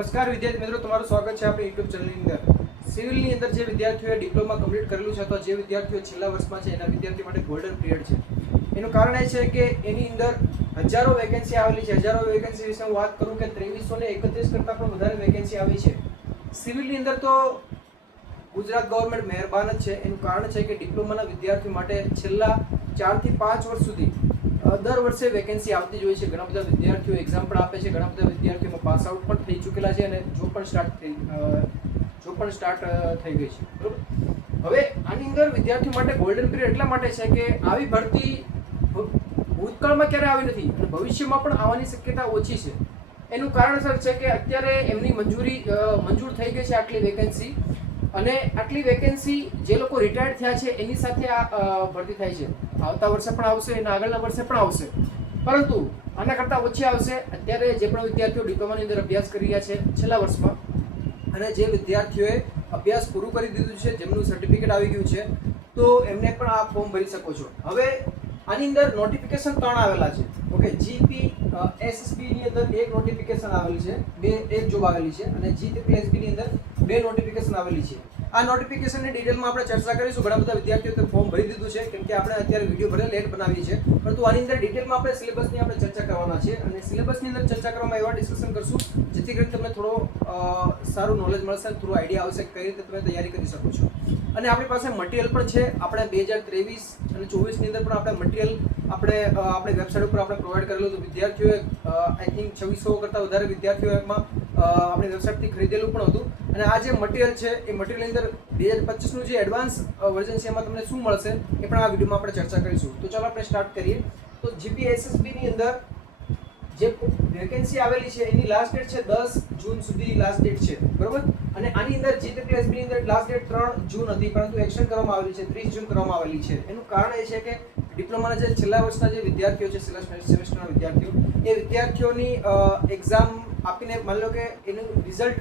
નમસ્કાર વિદ્યાર્થી મિત્રો, તમારું સ્વાગત છે આપણી યુટ્યુબ ચેનલની અંદર. સિવિલની અંદર જે વિદ્યાર્થીઓએ ડિપ્લોમા કમ્પ્લીટ કરેલું છે અથવા જે વિદ્યાર્થીઓ છેલ્લા વર્ષમાં છે એના વિદ્યાર્થીઓ માટે ગોલ્ડન પિરિયડ છે. એનું કારણ એ છે કે એની અંદર હજારો વેકેન્સી આવેલી છે. હજારો વેકેન્સી વિશે હું વાત કરું કે 2331 કરતાં પણ વધારે વેકેન્સી આવી છે સિવિલની અંદર. તો ગુજરાત ગવર્મેન્ટ મહેરબાન જ છે. એનું કારણ છે કે ડિપ્લોમાના વિદ્યાર્થીઓ માટે છેલ્લા 4 થી 5 વર્ષ સુધી દર વર્ષે વેકેન્સી આવતી જ હોય છે. ઘણા બધા વિદ્યાર્થીઓ એક્ઝામ પણ આપે છે, ઘણા બધા વિદ્યાર્થીઓમાં પાસ આઉટ પણ થઈ ચૂકેલા છે અને જો પણ સ્ટાર્ટ થઈ ગઈ છે. બરોબર. હવે આની અંદર વિદ્યાર્થીઓ માટે ગોલ્ડન પીરિયડ એટલા માટે છે કે આવી ભરતી ભૂતકાળમાં ક્યારે આવી નથી અને ભવિષ્યમાં પણ આવવાની શક્યતા ઓછી છે. એનું કારણ સર છે કે અત્યારે એમની મંજૂર થઈ ગઈ છે આટલી વેકેન્સી, અને આટલી વેકેન્સી જે લોકો રિટાયર્ડ થયા છે એની સાથે આ ભરતી થાય છે. આવતા વર્ષે પણ આવશે, એના આગળના વર્ષે પણ આવશે, પરંતુ આના કરતાં ઓછી આવશે. અત્યારે જે પણ વિદ્યાર્થીઓ ડિપ્લોમાની અંદર અભ્યાસ કરી રહ્યા છે છેલ્લા વર્ષમાં, અને જે વિદ્યાર્થીઓએ અભ્યાસ પૂરું કરી દીધું છે, જેમનું સર્ટિફિકેટ આવી ગયું છે, તો એમને પણ આ ફોર્મ ભરી શકો છો. હવે આની અંદર નોટિફિકેશન 3 આવેલા છે. ઓકે, GPSSB ની અંદર એક નોટિફિકેશન આવેલી છે, એક જોબ આવેલી છે, અને GPSSB ની અંદર 2 નોટિફિકેશન આવેલી છે. આ નોટિફિકેશનની ડિટેલમાં આપણે ચર્ચા કરીશું. ઘણા બધા વિદ્યાર્થીઓએ ફોર્મ ભરી દીધું છે, કેમ કે આપણે અત્યારે વિડીયો ભલે લેટ બનાવીએ છીએ, પરંતુ આની અંદર ડિટેલમાં આપણે સિલેબસની આપણે ચર્ચા કરવાના છે. અને સિલેબસની અંદર ચર્ચા કરવામાં એવા ડિસ્કશન કરશું જેથી કરીને તમને થોડો સારું નોલેજ મળશે, થોડું આઈડિયા આવશે કઈ રીતે તમે તૈયારી કરી શકો છો. અને આપણી પાસે મટીરિયલ પણ છે. આપણે 2023 અને 24 ની અંદર પણ આપણે મટીરિયલ આપણી વેબસાઇટ ઉપર આપણે પ્રોવાઈડ કરેલું હતું. વિદ્યાર્થીઓએ આઈ થિંક 2600 કરતાં વધારે વિદ્યાર્થીઓ એમાં આપણી વેબસાઇટથી ખરીદેલું પણ હતું. અને આ જે મટીરિયલ છે એ મટીરિયલની અંદર 2025 નું જે એડવાન્સ વર્ઝન છે એમાં તમને શું મળશે એ પણ આ વિડીયોમાં આપણે ચર્ચા કરીશું. તો ચાલો આપણે સ્ટાર્ટ કરીએ. તો GPSSB ની અંદર જે વેકેન્સી આવેલી છે એની લાસ્ટ ડેટ છે 10 જૂન સુધી લાસ્ટ ડેટ છે, બરોબર. અને આની અંદર GPSSB ની અંદર લાસ્ટ ડેટ 3 જૂન હતી, પરંતુ એક્સટેન્ડ કરવામાં આવેલી છે, 30 જૂન કરવામાં આવેલી છે. એનું કારણ એ છે કે ડિપ્લોમાના જે છેલ્લા વર્ષના જે વિદ્યાર્થીઓ છે, છેલ્લા સેમેસ્ટરના વિદ્યાર્થીઓ, એ વિદ્યાર્થીઓની એક્ઝામ આપીને માની લો કે એનું રિઝલ્ટ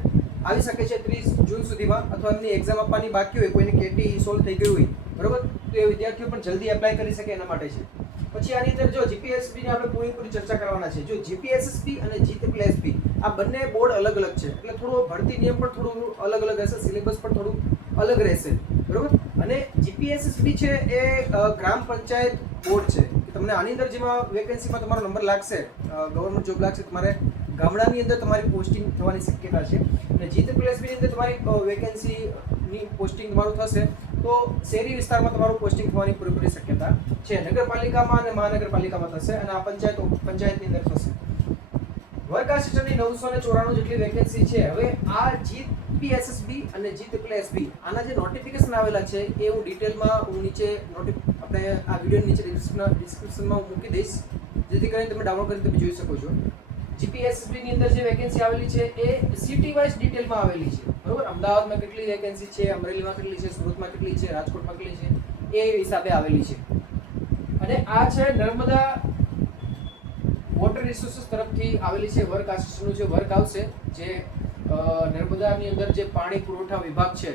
આવી શકે છે 30 જૂન સુધીમાં, અથવા એમની એક્ઝામ આપવાની બાકી હોય, કોઈને કેટી સોલ્વ થઈ ગયું હોય, બરોબર, તો એ વિદ્યાર્થીઓ પણ જલ્દી એપ્લાય કરી શકે એના માટે છે. પછી આની અંદર જો GPSSB ની આપણે પૂરી ચર્ચા કરવાના છે. જો GPSSB અને GPSSB આ બંને બોર્ડ અલગ અલગ છે, એટલે થોડો ભરતી નિયમ પણ થોડું અલગ અલગ રહેશે, સિલેબસ પણ થોડું અલગ રહેશે, બરોબર. અને GPSSB છે એ ગ્રામ પંચાયત બોર્ડ છે. તમને આની અંદર જેમાં વેકેન્સીમાં તમારો નંબર લાગશે, ગવર્મેન્ટ જોબ લાગશે, તમારે ગામડાની અંદર તમારી પોસ્ટિંગ થવાની શક્યતા છે. અને GPSSB ની અંદર તમારી વેકેન્સીની પોસ્ટિંગ તમારું થશે તો શહેરી વિસ્તારમાં તમારું પોસ્ટિંગ થવાની પૂરેપૂરી શક્યતા છે. નગરપાલિકામાં અને મહાનગરપાલિકામાં થશે, અને આ પંચાયતની અંદર થશે. વર્ક આસિસ્ટન્ટની 994 જેટલી વેકેન્સી છે. હવે આ GPSSB અને GPSSB આના જે નોટિફિકેશન આવેલા છે એ હું ડિટેલમાં નીચે આપણે આ વિડીયોની નીચે ડિસ્ક્રિપ્શનમાં હું મૂકી દઈશ, જેથી કરીને તમે ડાઉનલોડ કરીને તમે જોઈ શકો છો. GPSSB ની અંદર જે વેકેન્સી આવેલી છે એ સિટી વાઇઝ ડિટેલમાં આવેલી છે, બરોબર. અમદાવાદમાં કેટલી વેકેન્સી છે, અમરેલીમાં કેટલી છે, સુરતમાં કેટલી છે, રાજકોટમાં કેટલી છે, એ હિસાબે આવેલી છે. અને આ છે નર્મદા વોટર રિસોર્સિસ તરફથી આવેલી છે. વર્ક આસિસ્ટન્ટનું જે વર્ક આવશે, જે નર્મદાની અંદર જે પાણી પુરવઠા વિભાગ છે,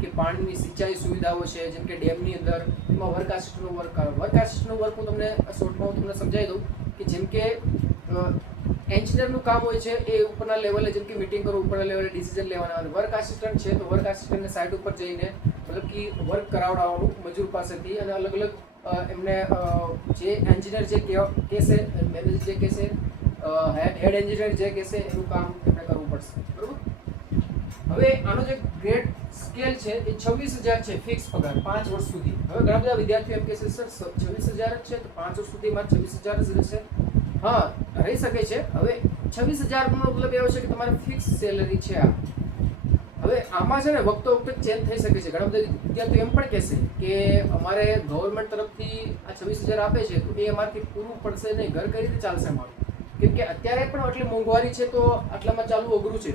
કે પાણીની સિંચાઈ સુવિધાઓ છે, જેમ કે ડેમની અંદર, એમાં વર્ક આસિસ્ટન્ટનું વર્ક આવે. વર્ક આસિસ્ટન્ટનું વર્ક હું તમને શોર્ટમાં તમને સમજાવી દઉં કે જેમ કે એન્જિનિયરનું કામ હોય છે એ ઉપરના લેવલે, જેમ કે મીટિંગ કરવું, ઉપરના લેવલે ડિસિઝન લેવાના. અને વર્ક આસિસ્ટન્ટ છે તો વર્ક આસિસ્ટન્ટને સાઇટ ઉપર જઈને મતલબ કે વર્ક કરાવડાવવાનું મજૂર પાસેથી, અને અલગ અલગ એમને જે એન્જિનિયર જે કહેશે, મેનેજર જે કહેશે, હેડ એન્જિનિયર જે કહેશે એનું કામ એમને કરવું પડશે, બરોબર. હવે આનો જે ગ્રેડ સ્કેલ છે એ 26,000 છે, ફિક્સ પગાર 5 વર્ષ સુધી. હવે ઘણા બધા વિદ્યાર્થીઓ એમ કહેશે સર 26,000 જ છે તો 5 વર્ષ સુધીમાં 26,000 જ રહેશે. હા, રહી શકે છે. હવે 26,000 નો મતલબ એવો છે કે તમારે ફિક્સ સેલરી છે આ. હવે આમાં છે ને વખતો વખતે ચેન્જ થઈ શકે છે. ઘણા બધા વિદ્યાર્થીઓ એમ પણ કહેશે કે અમારે ગવર્મેન્ટ તરફથી આ 26,000 આપે છે તો એ અમારથી પૂરું પડશે નહીં, ઘર કઈ રીતે ચાલશે અમારું, કેમ કે અત્યારે પણ આટલી મોંઘવારી છે તો આટલામાં ચાલવું અઘરું છે,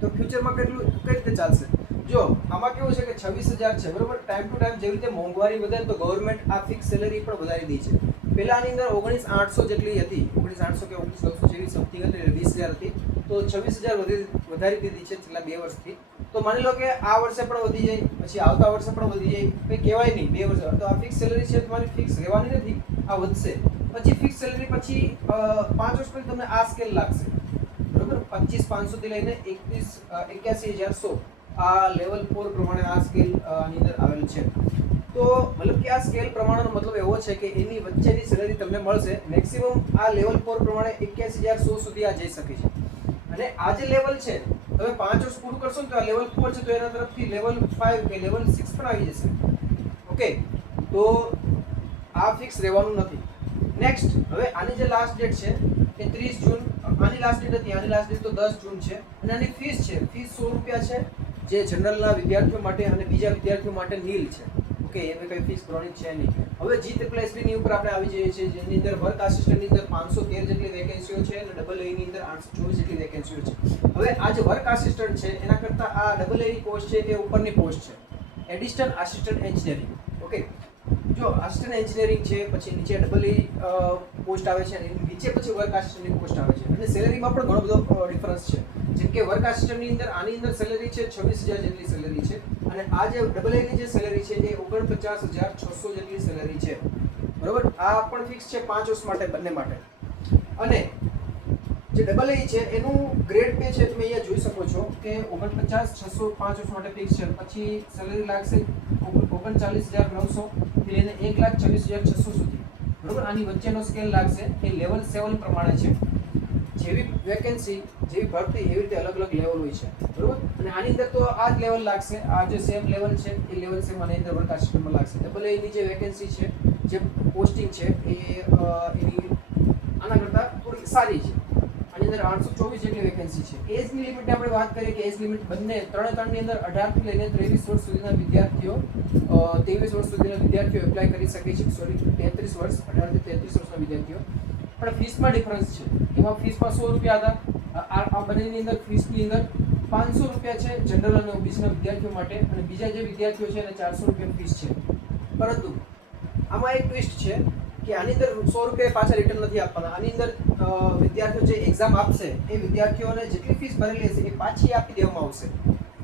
તો ફ્યુચરમાં કઈ રીતે ચાલશે. જો આમાં કેવું છે કે 26,000 છે, બરોબર. ટાઈમ ટુ ટાઈમ જેવી રીતે મોંઘવારી વધે તો ગવર્મેન્ટ આ ફિક્સ સેલરી પણ વધારી દે છે. પહેલા આની અંદર 19,800 જેટલી હતી, 19,800 કે 19,900 જેવી સમથિંગ હતી, 20,000 હતી, તો 26,000 વધારી દીધી છે છેલ્લા 2 વર્ષથી. તો માની લો કે આ વર્ષે પણ વધી જાય, પછી આવતા વર્ષે પણ વધી જાય, કંઈ કહેવાય નહીં. 2 વર્ષ તો આ ફિક્સ સેલરી છે, તમારી ફિક્સ રહેવાની નથી, આ વધશે. પછી ફિક્સ સેલરી પછી 5 વર્ષ પછી તમને આ સ્કેલ લાગશે, બરોબર. 25,500 થી લઈને 81,100 આ લેવલ 4 પ્રમાણે આ સ્કેલ આની અંદર આવેલ છે. તો મતલબ કે આ સ્કેલ પ્રમાણેનો મતલબ એવો છે કે એની વચ્ચેની સેલેરી તમને મળશે. મેક્સિમમ આ લેવલ 4 પ્રમાણે 81,100 સુધી આ જઈ શકે છે. અને આ જે લેવલ છે તમે 5 વર્ષ પૂરું કરશો ને તો આ લેવલ 4 છે, તો એના તરફથી લેવલ 5 કે લેવલ 6 પણ આવી જશે. ઓકે, તો આ ફિક્સ રહેવાનું નથી. નેક્સ્ટ, હવે આની જે લાસ્ટ ડેટ છે એ 30 જૂન. આની લાસ્ટ ડેટ હતી, આની લાસ્ટ ડેટ તો 10 જૂન છે. અને આની ફીસ છે, ફીસ 100 રૂપિયા છે, જે જનરલના વિદ્યાર્થીઓ માટે અને બીજા વિદ્યાર્થીઓ માટે નીલ છે. ઓકે, એમાં કઈ ફીસ ભરવાની છે નહીં. હવે GSSB ની ઉપર આપણે આવી જઈએ છીએ, જેની અંદર વર્ક આસિસ્ટન્ટની અંદર 513 જેટલી વેકેન્સીઓ છે અને ડબલ એ ની અંદર 824 જેટલી વેકેન્સીઓ છે. હવે આ જે વર્ક આસિસ્ટન્ટ છે એના કરતાં આ ડબલ એ ની પોસ્ટ છે એ ઉપરની પોસ્ટ છે, એડિશનલ આસિસ્ટન્ટ એન્જિનિયરિંગ. ઓકે, જો આસિસ્ટન્ટ એન્જિનિયરિંગ છે, પછી નીચે ડબલ એ પોસ્ટ આવે છે અને નીચે પછી વર્ક આસિસ્ટન્ટની પોસ્ટ આવે છે. અને સેલેરીમાં પણ ઘણો બધો ડિફરન્સ છે. જેમ કે વર્ક આસિસ્ટન્ટની અંદર આની અંદર સેલેરી છે 26,000 જેટલી સેલેરી છે, અને આ જે ડબલ એ ની જે સેલેરી છે એ 49,600 જેટલી સેલેરી છે. બરોબર, આ પણ ફિક્સ છે 5 વર્ષ માટે, બંને માટે. અને જે ડબલ એ છે એનું ગ્રેડ પે છે, તમે અહીંયા જોઈ શકો છો કે 49,600 5 વર્ષ માટે ફિક્સ છે. પછી સેલેરી લાગશે 39,900 થી લઈને 1,26,600 સુધી. બરોબર, આની વચ્ચેનો સ્કેલ લાગશે એ લેવલ 7 પ્રમાણે છે. જેવી વેકેન્સી, જેવી ભરતી, એવી રીતે અલગ અલગ લેવલ હોય છે. બરોબર, અને આની અંદર તો આ જ લેવલ લાગશે. આ જે સેમ લેવલ છે એ લેવલ સેમ આની અંદર વર્ક આસિસ્ટન્ટમાં લાગશે. ડબલ એ ની જે વેકેન્સી છે, જે પોસ્ટિંગ છે એ એની આના કરતાં થોડી સારી છે. આની અંદર 824 જેટલી વેકેન્સી છે. એજની લિમિટની આપણે વાત કરીએ કે એજ લિમિટ બંને ત્રણની અંદર 18 થી લઈને 23 વર્ષ સુધીના વિદ્યાર્થીઓ 23 વર્ષ સુધીના વિદ્યાર્થીઓ એપ્લાય કરી શકે છે. સોરી, 33 વર્ષ, 18 થી 33 વર્ષના વિદ્યાર્થીઓ. પણ ફીસમાં ડિફરન્સ છે. એમાં ફીસમાં 100 રૂપિયા હતા. આ બંનેની અંદર ફીસની અંદર 500 રૂપિયા છે જનરલ અને ઓબીસીના વિદ્યાર્થીઓ માટે, અને બીજા જે વિદ્યાર્થીઓ છે એને 400 રૂપિયા ફીસ છે. પરંતુ આમાં એક ટ્વિસ્ટ છે કે આની અંદર 100 રૂપિયા પાછા રિટર્ન નથી આપવાના. આની અંદર વિદ્યાર્થીઓ જે એક્ઝામ આપશે એ વિદ્યાર્થીઓને જેટલી ફીસ ભરેલી હશે એ પાછી આપી દેવામાં આવશે.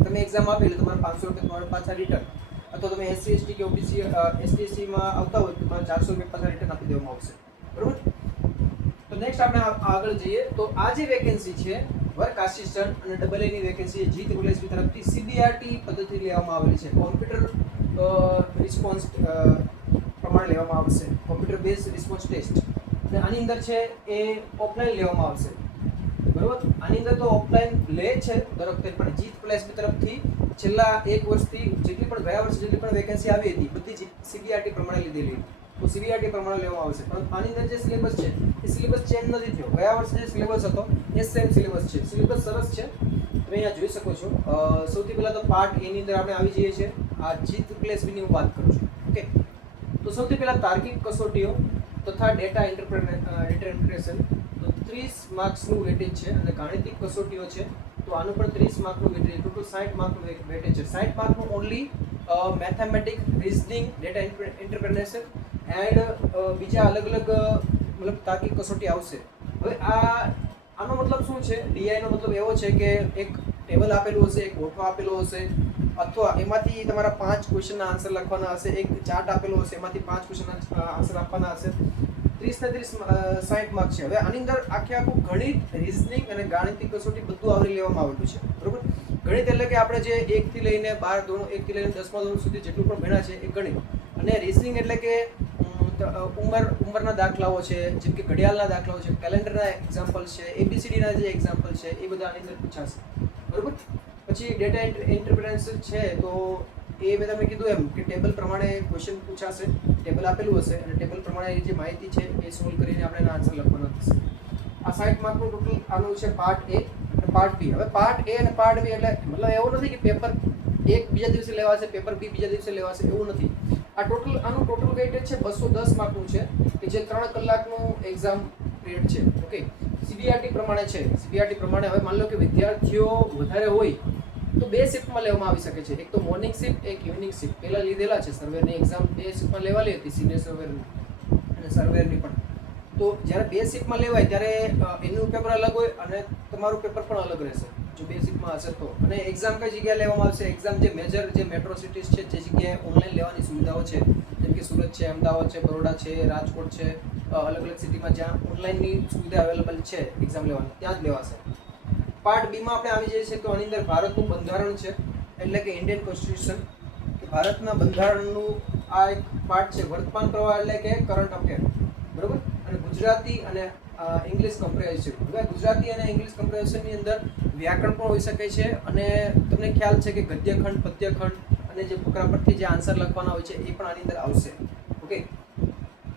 તમે એક્ઝામ આપી એટલે તમારે 500 રૂપિયા તમારે પાછા રિટર્ન, અથવા તમે SC ST કે OBC ST/SC માં આવતા હોય તો તમારે 400 રૂપિયા પાછા રિટર્ન આપી દેવામાં આવશે. બરોબર, તો નેક્સ્ટ આપણે આગળ જઈએ. તો આ જે વેકેન્સી છે વર્ક આસિસ્ટન્ટ અને ડબલ એ ની વેકેન્સી GSSB તરફથી CBRT પદ્ધતિ લેવામાં આવેલી છે. કોમ્પ્યુટર રિસ્પોન્સ પ્રમાણે લેવામાં આવશે, કોમ્પ્યુટર બેઝ રિસ્પોન્સ ટેસ્ટ. અને આની અંદર છે એ ઓફલાઈન લેવામાં આવશે. બરોબર, આની અંદર તો ઓફલાઈન લે છે દર વખતે, પણ GSSB તરફથી છેલ્લા 1 વર્ષથી જેટલી પણ ગયા વર્ષે જેટલી પણ વેકેન્સી આવી હતી બધી CBRT પ્રમાણે લીધેલી. તો CBRT પ્રમાણે લેવામાં આવશે. પરંતુ આની અંદર જે સિલેબસ છે એ સિલેબસ ચેન્જ નથી થયો. ગયા વર્ષે જે સિલેબસ હતો એ સેમ સિલેબસ છે. સિલેબસ સરસ છે, તમે અહીંયા જોઈ શકો છો. સૌથી પહેલાં તો પાર્ટ એ ની અંદર આપણે આવી જઈએ છીએ. આ GSSB ની હું વાત કરું છું. ઓકે, તો સૌથી પહેલાં તાર્કિક કસોટીઓ તથા ડેટા ઇન્ટરપ્રિટેશન, તો 30 માર્ક્સનું વેટેજ છે. અને ગાણિતિક કસોટીઓ છે તો આનું પણ 30 માર્કનું વેટેજ, ટોટલ 60 માર્કનું વેટેજ છે. 60 માર્કનું only mathematic, reasoning, data interpretation and બીજા અલગ અલગ મતલબ તાર્કિક કસોટી આવશે. હવે આનો મતલબ શું છે? ડીઆઈનો મતલબ એવો છે કે એક ટેબલ આપેલું હશે, એક ગોઠવો આપેલો હશે, અથવા એમાંથી તમારા 5 ક્વેશ્ચનના આન્સર લખવાના હશે. એક ચાર્ટ આપેલો હશે, એમાંથી 5 ક્વેશ્ચનના આન્સર આપવાના હશે. 30 ને 30 60 માર્ક છે. હવે આની અંદર આખું ગણિત, રિઝનિંગ અને ગાણિતિક કસોટી બધું આવરી લેવામાં આવેલું છે. બરોબર, ગણિત એટલે કે આપણે જે 1 થી લઈને 12 ધોરણ, 1 થી લઈને 10મા ધોરણ સુધી જેટલું પણ ભણ્યા છે એ ગણિત. અને રિઝનિંગ એટલે કે ઉંમરના દાખલાઓ છે, જેમ કે ઘડિયાળના દાખલાઓ છે, કેલેન્ડરના એક્ઝામ્પલ છે, ABCDના જે એક્ઝામ્પલ છે એ બધા આની અંદર પૂછાશે. બરોબર, પછી ડેટા ઇન્ટરપ્રિટેશન છે તો એ મેં તમને કીધું એમ કે ટેબલ પ્રમાણે ક્વેશ્ચન પૂછાશે. ટેબલ આપેલું હશે અને ટેબલ પ્રમાણે જે માહિતી છે એ સોલ્વ કરીને આપણે એના આન્સર લખવાના થશે. આ 60 માર્કનું ટોટલ આનું છે પાર્ટ એ અને પાર્ટ બી. હવે પાર્ટ એ અને પાર્ટ બી એટલે મતલબ એવું નથી કે પેપર 1 બીજા દિવસે લેવાશે, પેપર બી બીજા દિવસે લેવાશે, એવું નથી. આનું ટોટલ વેઇટેજ છે 210 માર્કનું છે, કે જે 3 કલાકનું એક્ઝામ પીરિયડ છે. ઓકે, CBRT પ્રમાણે છે. CBRT પ્રમાણે હવે માની લો કે વિદ્યાર્થીઓ વધારે હોય તો 2 શિફ્ટમાં લેવામાં આવી શકે છે. એક તો મોર્નિંગ શિફ્ટ, એક ઇવનિંગ શિફ્ટ. પહેલાં લીધેલા છે સર્વેની એક્ઝામ 2 શિફ્ટમાં લેવાલી હતી, સિનિયર સર્વેની અને સર્વેની પણ. તો જ્યારે 2 શિફ્ટમાં લેવાય ત્યારે એનું પેપર અલગ હોય અને તમારું પેપર પણ અલગ રહેશે જો 2 શિફ્ટમાં હશે તો. અને એક્ઝામ કઈ જગ્યાએ લેવામાં આવશે? એક્ઝામ જે મેજર જે મેટ્રો સિટીઝ છે જે જગ્યાએ ઓનલાઈન લેવાની સુવિધાઓ છે, જેમ કે સુરત છે, અમદાવાદ છે, બરોડા છે, રાજકોટ છે, અલગ અલગ સિટીમાં જ્યાં ઓનલાઈનની સુવિધા અવેલેબલ છે એક્ઝામ લેવાની, ત્યાં જ લેવાશે. પાર્ટ બી માં આપણે આવી જઈએ છીએ તો આની અંદર ભારતનું બંધારણ છે, એટલે કે ઇન્ડિયન કોન્સ્ટિટ્યુશન, કે ભારતના બંધારણનું આ એક પાર્ટ છે. વર્તમાન પ્રવાહ એટલે કે કરંટ અફેર, બરોબર. અને ગુજરાતી અને ઇંગ્લિશ કમ્પ્રેહેન્સિવ. હવે ગુજરાતી અને ઇંગ્લિશ કમ્પ્રેહેન્સિવની અંદર વ્યાકરણ પણ હોઈ શકે છે, અને તમને ખ્યાલ છે કે ગદ્યખંડ, પદ્યખંડ અને જે ફકરા પરથી જે આન્સર લખવાના હોય છે એ પણ આની અંદર આવશે. ઓકે.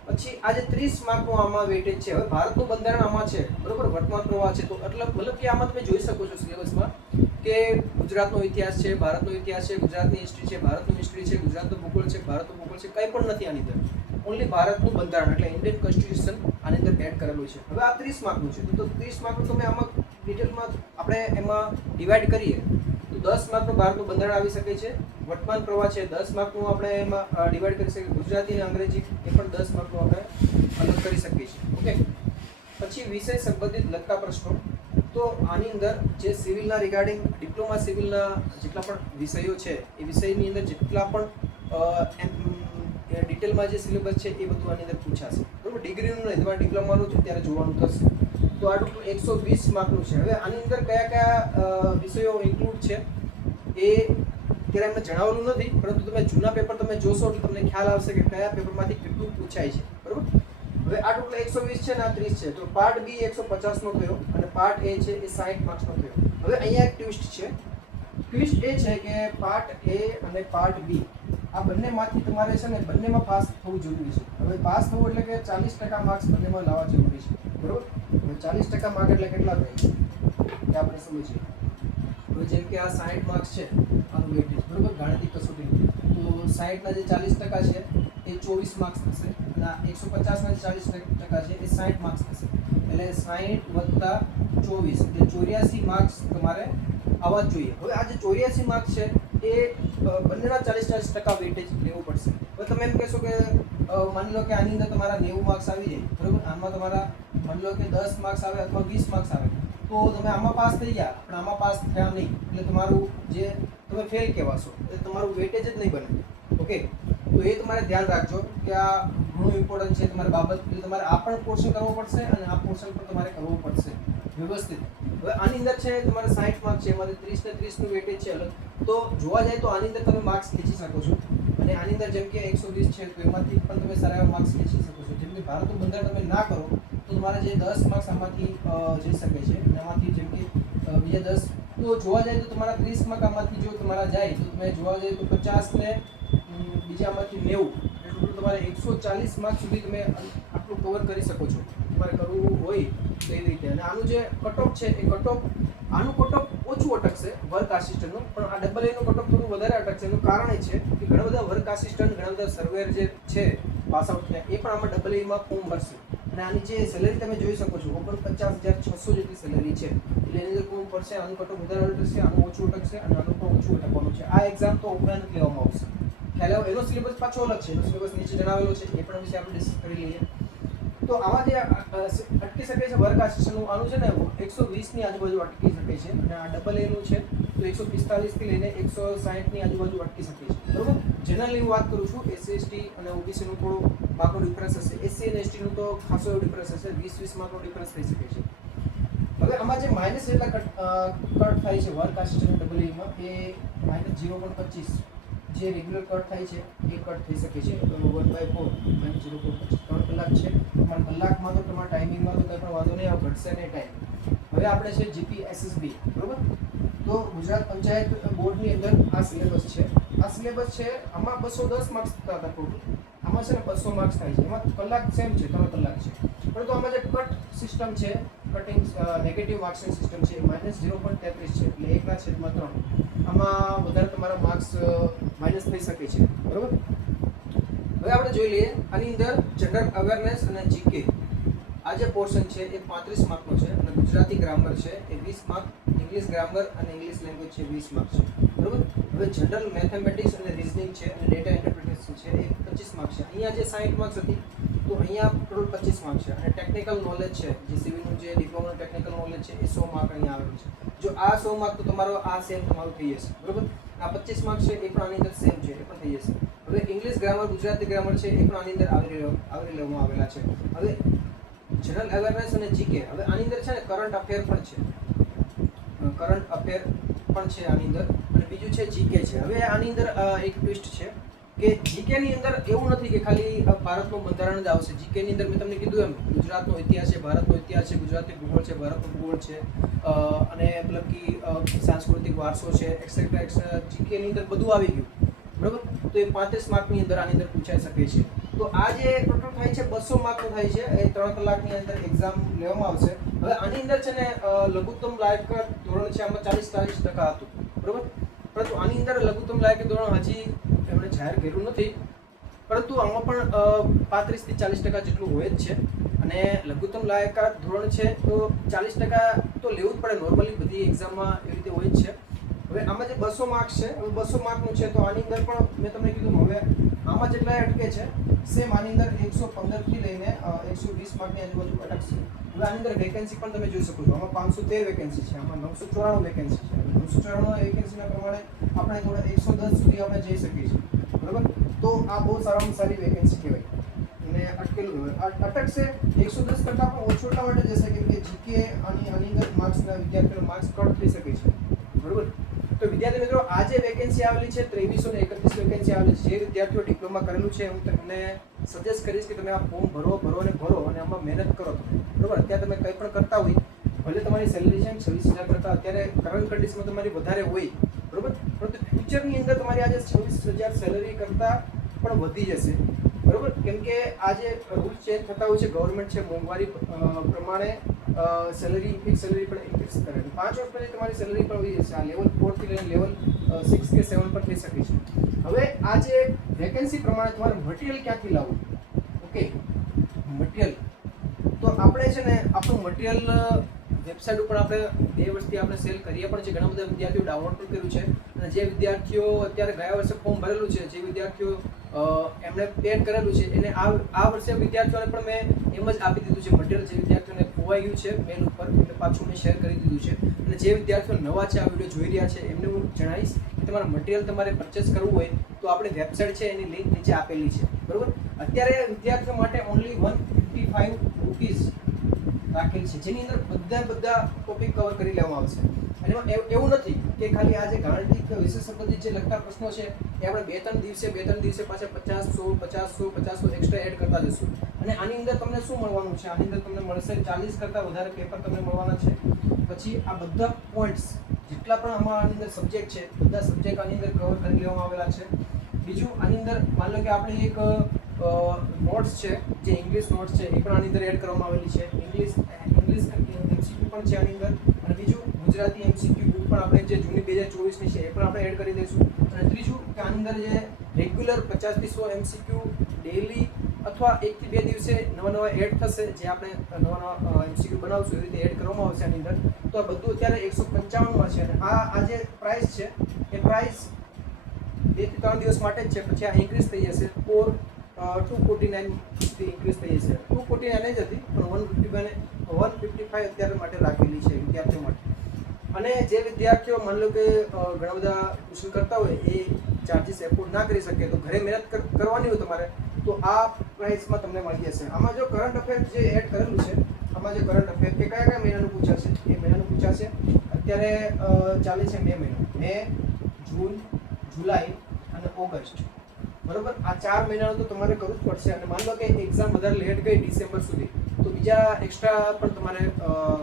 પછી આજે 30 માર્કનું આમાં વેટેજ છે. હવે ભારતનું બંધારણ આમાં છે, બરોબર, વર્તમાન પ્રવાહ છે, તો એટલે મતલબ કે આમાં તમે જોઈ શકો છો સિલેબસમાં કે ગુજરાતનો ઇતિહાસ છે, ભારતનો ઇતિહાસ છે, ગુજરાતની હિસ્ટ્રી છે, ભારતનું હિસ્ટ્રી છે, ગુજરાતનો ભૂગોળ છે, ભારતનો ભૂગોળ છે, કંઈ પણ નથી આની અંદર. ઓનલી ભારતનું બંધારણ એટલે ઇન્ડિયન કોન્સ્ટિટ્યુશન આની અંદર એડ કરેલું છે. હવે આ 30 માર્કનું છે, તો 30 માર્કનું તમે આમાં ડિટેલમાં આપણે એમાં ડિવાઈડ કરીએ તો 10 માર્કનું ભારતનું બંધારણ આવી શકે છે. વર્તમાન પ્રવાહ છે 10 માર્કનું આપણે એમાં ડિવાઈડ કરી શકીએ. ગુજરાતી અને અંગ્રેજી એ પણ 10 માર્કનું આપણે અલગ કરી શકીએ છીએ. ઓકે. પછી વિષય સંબંધિત લગતા પ્રશ્નો, તો આની અંદર જે સિવિલના રિગાર્ડિંગ ડિપ્લોમા સિવિલના જેટલા પણ વિષયો છે એ વિષયની અંદર જેટલા પણ ડિટેલમાં જે સિલેબસ છે એ બધું આની અંદર પૂછાશે, બરોબર. ડિગ્રીનું નહીં, તમારે ડિપ્લોમાનું છે ત્યારે જોવાનું થશે. તો આ ટોટલ 120 માર્કનું છે. હવે આની અંદર કયા કયા વિષયો ઇન્ક્લુડ છે એ અત્યારે એમને જણાવેલું નથી, પરંતુ તમે જૂના પેપર તમે જોશો એટલે તમને ખ્યાલ આવશે કે કયા પેપરમાંથી કેટલું પૂછાય છે, બરોબર. હવે આ ટોટલ 120 છે અને આ 30 છે, તો પાર્ટ બી 150 નો થયો અને પાર્ટ એ છે એ 60 માર્ક્સનો થયો. હવે અહીંયા એક ટ્વિસ્ટ છે. ટ્વિસ્ટ એ છે કે પાર્ટ એ અને પાર્ટ બી આ બંનેમાંથી તમારે છે ને બંનેમાં પાસ થવું જરૂરી છે. હવે પાસ થવું એટલે કે 40% માર્ક્સ બંનેમાં લાવવા જરૂરી છે, બરોબર. હવે 40% માર્ક એટલે કેટલા થાય એ આપણે સમજીએ. હવે જેમ કે આ 60 માર્ક્સ છે આનું વેટેજ, બરોબર, ગાણિતિક કસોટી, તો 60 ના જે 40% છે એ 24 માર્ક્સ થશે અને આ 150 ના જે 40% છે એ 60 માર્ક્સ થશે. એટલે 60 + 24 એટલે 84 માર્ક્સ તમારે આવવા જ જોઈએ. હવે આ જે 84 માર્ક્સ છે એ બંનેના 40% વેટેજ લેવું પડશે. હવે તમે એમ કહેશો કે માની લો કે આની અંદર તમારા 90 માર્ક્સ આવી જાય, બરોબર, આમાં તમારા માની લો કે 10 માર્ક્સ આવે અથવા 20 માર્ક્સ આવે, તો તમે આમાં પાસ થઈ ગયા પણ આમાં પાસ થયા નહીં, એટલે તમારું જે તમે ફેલ કહેવાશો, એટલે તમારું વેટેજ જ નહીં બને. ઓકે. તો એ તમારે ધ્યાન રાખજો કે આ ઘણું ઇમ્પોર્ટન્ટ છે તમારી બાબત. એટલે તમારે આ પણ પોર્શન કરવો પડશે અને આ પોર્શન પણ તમારે કરવું પડશે વ્યવસ્થિત. હવે આની અંદર છે તમારે 60 માર્ક્સ છે, એમાંથી 30 ને 30 નું વેટેજ છે અલગ. તો જોવા જાય તો આની અંદર તમે માર્ક્સ ખેંચી શકો છો, અને આની અંદર જેમ કે 120 છે તો એમાંથી પણ તમે સારા એવા માર્ક્સ ખેંચી શકો છો. જેમ કે ભારતનું બંધારણ તમે ના કરો તો તમારા જે 10 માર્ક્સ આમાંથી જઈ શકે છે, અને આમાંથી જેમ કે બીજા 10, તો જોવા જાય તો તમારા 30 માર્ક આમાંથી જો તમારા જાય તો તમે જોવા જાય તો 50 ને બીજામાંથી 90, એટલે તમારે 140 માર્ક સુધી તમે આટલું કવર કરી શકો છો તમારે કરવું હોય તો એવી રીતે. અને આનું જે કટઓફ છે એ આનું કટઓફ ઓછું અટકશે વર્ક આસિસ્ટન્ટનું, પણ આ ડબલ એનું કટઓફ થોડું વધારે અટકશે. એનું કારણ એ છે કે ઘણા બધા વર્ક આસિસ્ટન્ટ, ઘણા બધા સર્વેર જે છે પાસ આઉટ થયા એ પણ આમાં ડબલ એમાં ફોર્મ ભરશે. અને આની જે સેલેરી તમે જોઈ શકો છો 49,600 જેટલી સેલેરી છે, એટલે એની અંદર ફોર્મ ભરશે. આનું કટઓફ વધારે અટકશે, આનું ઓછું અટકશે અને આનું પણ ઓછું અટકવાનું છે. આ એક્ઝામ તો ઉપરાંત લેવામાં આવશે. ખ્યાલ આવે? એનો સિલેબસ પાછો અલગ છે, એનો સિલેબસ નીચે જણાવેલો છે, એ પણ વિશે આપણે ડિસ્કસ કરી લઈએ. તો આમાં જે અટકી શકે છે વર્ક આસિસ્ટન્ટનું, આનું છે ને 120 ની આજુબાજુ અટકી શકે છે, અને આ ડબલ એનું છે તો 145 થી લઈને 160 ની આજુબાજુ અટકી શકે છે, બરોબર. જનરલી હું વાત કરું છું, SC ST અને OBC નું થોડું માર્કનો ડિફરન્સ હશે. SC અને ST નું તો ખાસો એવો ડિફરન્સ હશે, 20 માર્કનો ડિફરન્સ થઈ શકે છે. હવે આમાં જે માઇનસ જેટલા કટ થાય છે વર્ક આસિસ્ટન્ટ ડબલ એમાં, એ -0.25 જે રેગ્યુલર કટ થાય છે એ કટ થઈ શકે છે. 1/4 -0.25 3 કલાક છે. તમારા કલાકમાં તો તમારા ટાઈમિંગમાં તો કંઈ પણ વાંધો નહીં આવે, ઘટશે નહીં ટાઈમ. હવે આપણે છે GPSSB, બરોબર. તો ગુજરાત પંચાયત બોર્ડની અંદર આ સિલેબસ છે. આ સિલેબસ છે, આમાં 210 માર્ક્સ થતા હતા ટોટલ, આમાં છે ને 200 માર્ક્સ થાય છે. એમાં કલાક સેમ છે, 3 કલાક છે, પરંતુ આમાં જે કટ સિસ્ટમ છે, કટિંગ નેગેટિવ માર્ક્સિંગ સિસ્ટમ છે, -0.33 છે, એટલે 1/3. આમાં વધારે તમારા માર્ક્સ માઇનસ થઈ શકે છે, બરોબર. હવે આપણે જોઈ લઈએ આની અંદર જનરલ અવેરનેસ અને જીકે. આ જે પોર્શન છે એ 35 માર્કનો છે, અને ગુજરાતી ગ્રામર છે એ 20 માર્ક, ઇંગ્લિશ ગ્રામર અને ઇંગ્લિશ લેંગ્વેજ છે 20 માર્ક છે, બરોબર. હવે જનરલ મેથેમેટિક્સ અને રીઝનિંગ છે અને ડેટા ઇન્ટરપ્રિટેશન છે એ 25 માર્ક છે. અહીંયા જે 60 માર્ક્સ હતી તો અહીંયા ટોટલ 25 માર્ક છે. અને ટેકનિકલ નોલેજ છે, જે સિવિલનું જે ડિપ્લોમાનું ટેકનિકલ નોલેજ છે એ 100 માર્ક અહીંયા આવેલું છે. જો આ 100 માર્ક તો તમારો આ સેમ તમારું થઈ જશે, બરોબર. આ 25 માર્ક છે એ પણ આની અંદર સેમ છે, એ પણ થઈ જશે. હવે ઇંગ્લિશ ગ્રામર, ગુજરાતી ગ્રામર છે એ પણ આની અંદર આવરી લેવામાં આવેલા છે. હવે જનરલ અવેરનેસ અને જીકે, હવે આની અંદર છે ને કરંટ અફેર પણ છે. કરંટ અફેર પણ છે આની અંદર, અને બીજું છે જીકે છે. હવે આની અંદર એક ટ્વિસ્ટ છે કે જીકે ની અંદર એવું નથી કે ખાલી ભારતનું બંધારણ જ આવશે. જીકે ની અંદર મેં તમને કીધું એમ ગુજરાતનો ઇતિહાસ છે, ભારતનો ઇતિહાસ છે, ગુજરાતી ભૂગોળ છે, ભારતનો ભૂગોળ છે, અને મતલબ કે સાંસ્કૃતિક વારસો છે, એક્સેટ્રા એક્સેટ્રા. જીકે ની અંદર બધું આવી ગયું, બરાબર. તો એ 35 માર્કની અંદર આની અંદર પૂછાઈ શકે છે. તો આ જે ટોટલ થાય છે 200 માર્કનું થાય છે, એ 3 કલાકની અંદર એક્ઝામ લેવામાં આવશે. હવે આની અંદર છે ને લઘુત્તમ લાયકાત ધોરણ છે આમાં 40% હતું, બરાબર. પરંતુ આની અંદર લઘુત્તમ લાયકાત ધોરણ હજી એમણે જાહેર કર્યું નથી, પરંતુ આમાં પણ 35 થી 40% જેટલું હોય જ છે. અને લઘુત્તમ લાયકાત ધોરણ છે તો 40% તો લેવું જ પડે, નોર્મલી બધી એક્ઝામમાં એવી રીતે હોય જ છે. હવે આમાં જે 200 માર્ક્સ છે, હવે 200 માર્કનું છે, તો આની અંદર પણ મેં તમને કીધું હવે આમાં જેટલા અટકે છે સેમ આની અંદર 115 થી લઈને 120 માર્કની આજુબાજુ અટકશે. હવે આની અંદર વેકેન્સી પણ તમે જોઈ શકો છો, આમાં 513 વેકેન્સી છે, આમાં 994 વેકેન્સી છે. 994 વેકેન્સીના પ્રમાણે આપણે થોડા 110 સુધી આપણે જઈ શકીએ છીએ, બરાબર. તો આ બહુ સારામાં સારી વેકેન્સી કહેવાય. અને અટકેલું અટકશે 110 કરતાં પણ ઓછું એટલા માટે જશે કેમ કે જીકે આની અંદર માર્ક્સના વિદ્યાર્થીઓના માર્ક્સ કટ થઈ શકે છે, બરાબર. તો વિદ્યાર્થી મિત્રો આ જે વેકેન્સી આવેલી છે 2331 વેકેન્સી આવેલી છે. જે વિદ્યાર્થીઓ ડિપ્લોમા કરેલું છે હું તમને સજેસ્ટ કરીશ કે તમે આ ફોર્મ ભરો અને આમાં મહેનત કરો તમે, બરાબર. અત્યારે તમે કંઈ પણ કરતા હોય, ભલે તમારી સેલેરી છે 26,000 કરતાં અત્યારે કરંટ કન્ડિશનમાં તમારી વધારે હોય, બરાબર, પરંતુ ફ્યુચરની અંદર તમારી આજે 26,000 સેલેરી કરતાં પણ વધી જશે, બરાબર. કેમ કે આ જે રૂલ્સ ચેન્જ થતા હોય છે, ગવર્મેન્ટ છે મોંઘવારી પ્રમાણે સેલેરી ફિક્સ સેલેરી પણ ઇન્ક્રીઝ કરે છે. 5 વર્ષ પછી તમારી સેલેરી પણ વધી જશે. આ લેવલ 4 થી લઈને લેવલ 6 કે 7 પર થઈ શકે છે. હવે આ જે વેકેન્સી પ્રમાણે તમારે મટીરિયલ ક્યાંથી લાવવું, ઓકે, મટીરિયલ તો આપણે છે ને આપણું મટીરિયલ વેબસાઇટ ઉપર આપણે 2 વર્ષથી આપણે સેલ કરીએ પણ છે. ઘણા બધા વિદ્યાર્થીઓ ડાઉનલોડ પણ કર્યું છે, અને જે વિદ્યાર્થીઓ અત્યારે ગયા વર્ષે ફોર્મ ભરેલું છે, જે વિદ્યાર્થીઓ એમણે પેડ કરેલું છે, એને આ વર્ષે વિદ્યાર્થીઓને પણ મેં એમ જ આપી દીધું છે મટીરિયલ. જે વિદ્યાર્થીઓને ખોવાઈ ગયું છે મેલ ઉપર, એટલે પાછું મેં શેર કરી દીધું છે. અને જે વિદ્યાર્થીઓ નવા છે, આ વિડીયો જોઈ રહ્યા છે, એમને હું જણાવીશ કે તમારા મટીરિયલ તમારે પરચેસ કરવું હોય તો આપણી વેબસાઇટ છે એની લિંક નીચે આપેલી છે, બરાબર. અત્યારે વિદ્યાર્થીઓ માટે ઓનલી 155 રૂપીઝ રાખેલ છે, જેની અંદર બધા ટોપિક કવર કરી લેવામાં આવશે. અને એમાં એવું નથી કે ખાલી આ જે ગાણિતિક વિષય સંબંધિત જે લગતા પ્રશ્નો છે એ આપણે 2-3 દિવસે પાછા 50-100 એક્સ્ટ્રા એડ કરતા જશું. અને આની અંદર તમને શું મળવાનું છે, આની અંદર તમને મળશે 40 કરતાં વધારે પેપર તમને મળવાના છે. પછી આ બધા પોઈન્ટ્સ જેટલા પણ આની અંદર સબ્જેક્ટ છે, બધા સબ્જેક્ટ આની અંદર કવર કરી લેવામાં આવેલા છે. બીજું આની અંદર માન લો કે આપણે એક નોટ્સ છે, જે ઇંગ્લિશ નોટ્સ છે, એ પણ આની અંદર એડ કરવામાં આવેલી છે. ઇંગ્લિશ MCQ પણ છે આની અંદર. અને બીજું ગુજરાતી MCQ બુક પણ આપણે જે જૂની 2024ની છે એ પણ આપણે એડ કરી દઈશું. અને ત્રીજું કે આની અંદર જે રેગ્યુલર 50 થી 100 MCQ ડેઈલી અથવા 1 થી 2 દિવસે નવા એડ થશે, જે આપણે નવા MCQ બનાવશું એવી રીતે એડ કરવામાં આવશે આની અંદર. તો આ બધું અત્યારે 155 છે. અને આ જે પ્રાઇસ છે એ પ્રાઇસ 2 થી 3 દિવસ માટે જ છે. પછી આ ઇન્ક્રીઝ થઈ જશે 249 થી ઇન્ક્રીઝ થઈ જશે. 249 જ હતી પણ 155 અત્યારે માટે રાખેલી છે વિદ્યાર્થીઓ માટે. અને જે વિદ્યાર્થીઓ માની લો કે ઘણા બધા ટ્યુશન કરતા હોય એ ચાર્જીસ એફોર્ડ ના કરી શકે, તો ઘરે મહેનત કરવાની હોય તમારે, તો આ પ્રાઇસમાં તમને મળી જશે. આમાં જો કરંટ અફેર જે એડ કરેલું છે, આમાં જે કરંટ અફેર કે કયા મહિનાનું પૂછાશે, એ મહિનાનું પૂછાશે. અત્યારે ચાલે છે મે મહિનો, મે, જૂન, જુલાઈ અને ઓગસ્ટ, બરોબર. આ 4 મહિનાનું તો તમારે કરવું જ પડશે. અને માની લો કે એક્ઝામ વધારે લેટ ગઈ ડિસેમ્બર સુધી, તો બીજા એક્સ્ટ્રા પણ તમારે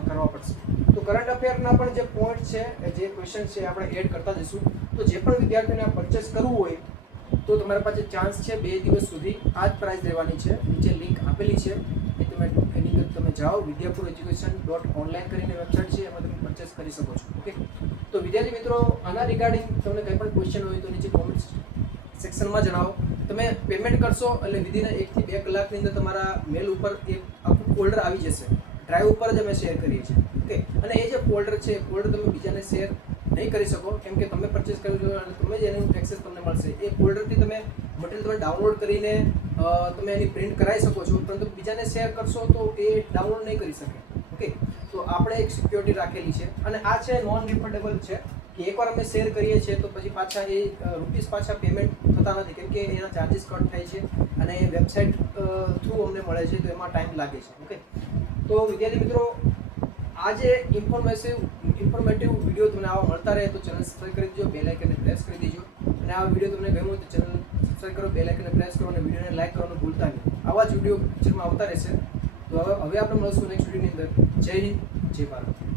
કરવા પડશે. તો કરંટ અફેરના પણ જે પોઈન્ટ છે, જે ક્વેશ્ચન છે, આપણે એડ કરતા જઈશું. તો જે પણ વિદ્યાર્થીઓને પરચેસ કરવું હોય તો તમારી પાસે ચાન્સ છે 2 દિવસ સુધી આ જ પ્રાઇસ રહેવાની છે. નીચે લિંક આપેલી છે, એ તમે એની અંદર તમે જાઓ, vidyapuraeducation.online કરીને વેબસાઇટ છે, એમાં તમે પરચેસ કરી શકો છો, ઓકે. તો વિદ્યાર્થી મિત્રો, આના રિગાર્ડિંગ તમને કંઈ પણ ક્વેશ્ચન હોય તો નીચે કોમેન્ટ સેક્શનમાં જણાવો. તમે પેમેન્ટ કરશો એટલે વિધિન 1 થી 2 કલાકની અંદર તમારા મેલ ઉપર એક આખું ફોલ્ડર આવી જશે. ડ્રાઈવ ઉપર જ અમે શેર કરીએ છીએ, ઓકે. અને એ જે ફોલ્ડર છે, એ ફોલ્ડર તમે બીજાને શેર નહીં કરી શકો, કેમ કે તમે પરચેસ કર્યું છે અને તમે જ એનું એક્સેસ તમને મળશે. એ ફોલ્ડરથી તમે મટીરિયલ તમે ડાઉનલોડ કરીને તમે એની પ્રિન્ટ કરાવી શકો છો, પરંતુ બીજાને શેર કરશો તો એ ડાઉનલોડ નહીં કરી શકે, ઓકે. તો આપણે એક સિક્યોરિટી રાખેલી છે. અને આ છે નોન રિફંડેબલ છે, કે એકવાર અમે શેર કરીએ છીએ તો પછી પાછા એ રૂપીસ પાછા પેમેન્ટ થતા નથી, કેમ કે એના ચાર્જીસ કટ થાય છે અને વેબસાઇટ થ્રુ અમને મળે છે, તો એમાં ટાઈમ લાગે છે, ઓકે. તો વિદ્યાર્થી મિત્રો, આજે ઇન્ફોર્મેટિવ વિડીયો તમને આવા મળતા રહે તો ચેનલ સબસ્ક્રાઈબ કરી દેજો, બેલ આઇકનને પ્રેસ કરી દેજો. અને આ વિડીયો તમને ગમ્યો તો ચેનલ સબસ્ક્રાઈબ કરો, બેલ આઇકનને પ્રેસ કરો અને વિડીયોને લાઈક કરવાનું ભૂલતા નહીં. આવા જ વિડીયો ફ્યુચરમાં આવતા રહેશે. તો હવે આપણે મળીશું નેક્સ્ટ વિડીયોની અંદર. જય હિન્દ, જય ભારત.